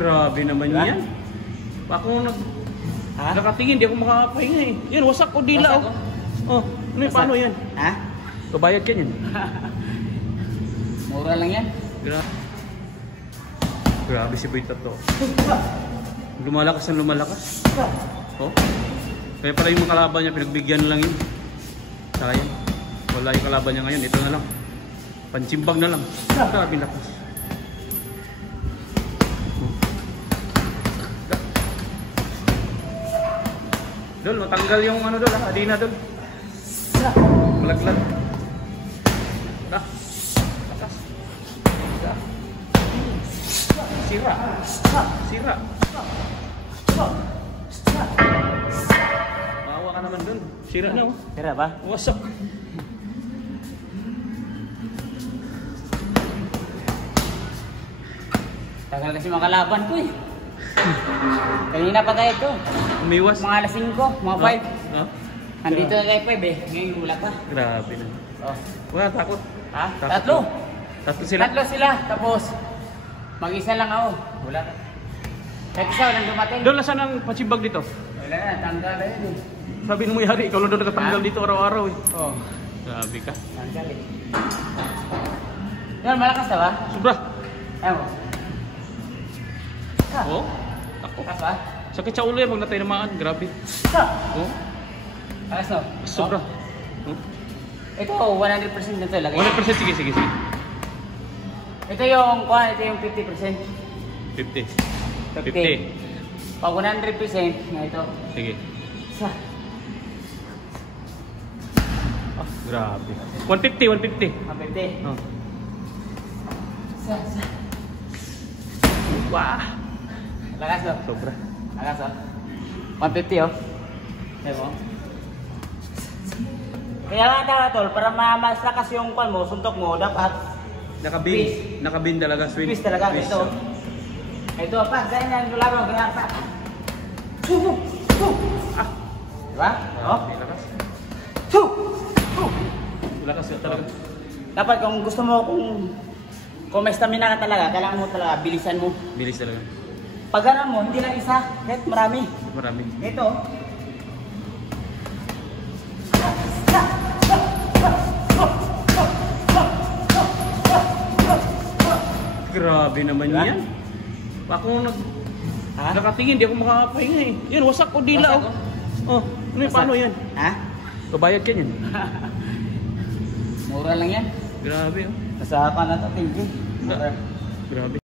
Grabe naman Diba? yan. Ako nakatingin, di ako makakapahinga eh. Yan, wasak ko dila Wasak, oh. Ano yung paano yan? Ha? Kabayad ka yan. Mura lang yan. Grabe si Boy Tato. Lumalakas ang lumalakas. Oh. Kaya pala yung mga kalaban niya, pinagbigyan lang yun. Sayang. Wala yung kalaban niya ngayon. Ito na lang. Pansimbag na lang. Grabe lakas. Dol, matanggal yung ano dol, adina dol. Malaglag. Lakas. Sira. Sira. Maawa ka naman dun. Sira na oh. Sira ba? Wasak. Tagal kasi mga kalaban ko eh. Kanina pa tayo ito. Umiwas. Mga alas 5, mga 5. Ha? Andito na tayo 5 eh. Ngayon wala pa. Grabe na. Oh. Wala, takot. Ha? Tatlo. Tatlo. Tatlo sila. Tatlo sila. Tapos, mag-isa lang ako. Wala pa. Kahit isa, walang dumating. Dol, nasaan ang pansimbag dito? Wala na, tanggal na yun eh. Sabi mo yari, ikaw lang doon nakatanggal Ha? dito araw-araw eh. Oh. Grabe ka. Tanggal eh. Yan, malakas na ba? Sobra. Ayaw mo. Oh. Ako. Malakas ba? Sakit sa ulo yan, pag natinamaan. Grabe. Oh. Malakas no? Sobra. Oh. Ito, 100% na ito. Lagay. 100%. Sige, sige, sige. Ito yung 50%. 50. 50. Pag 100% na ito. Sige. Isa. Ah, grabe. 150, 150. 150. Oh. Isa, isa. Wah. Lakas no? Sobra. Lakas oh. 150 oh. Ayaw mo? Kaya nga tara tol, para mas lakas yung kwan mo, suntok mo, dapat Nakabin. Twist. Nakabin talaga. Swing. twist talaga. Twist. Ito. Ito pa, ganyan yung laro, ganyan pa. Ah. Diba? Oh? Okay, lakas. Two! Lakas yun talaga. Dapat kung gusto mo, kung may stamina ka talaga, kailangan mo talaga, bilisan mo. Bilis talaga. Pag ganun mo, hindi lang isa, kahit marami. Marami. Ito. Grabe naman Diba? yan. Ako nakatingin, di ako makakapahinga eh. Yan, wasak ko dila Wasak, oh. Oh, ano yung paano yan? Ha? Kabayad ka yan. Mura lang yan. Grabe oh. Nasa ka na ito, thank you. Mura. Grabe.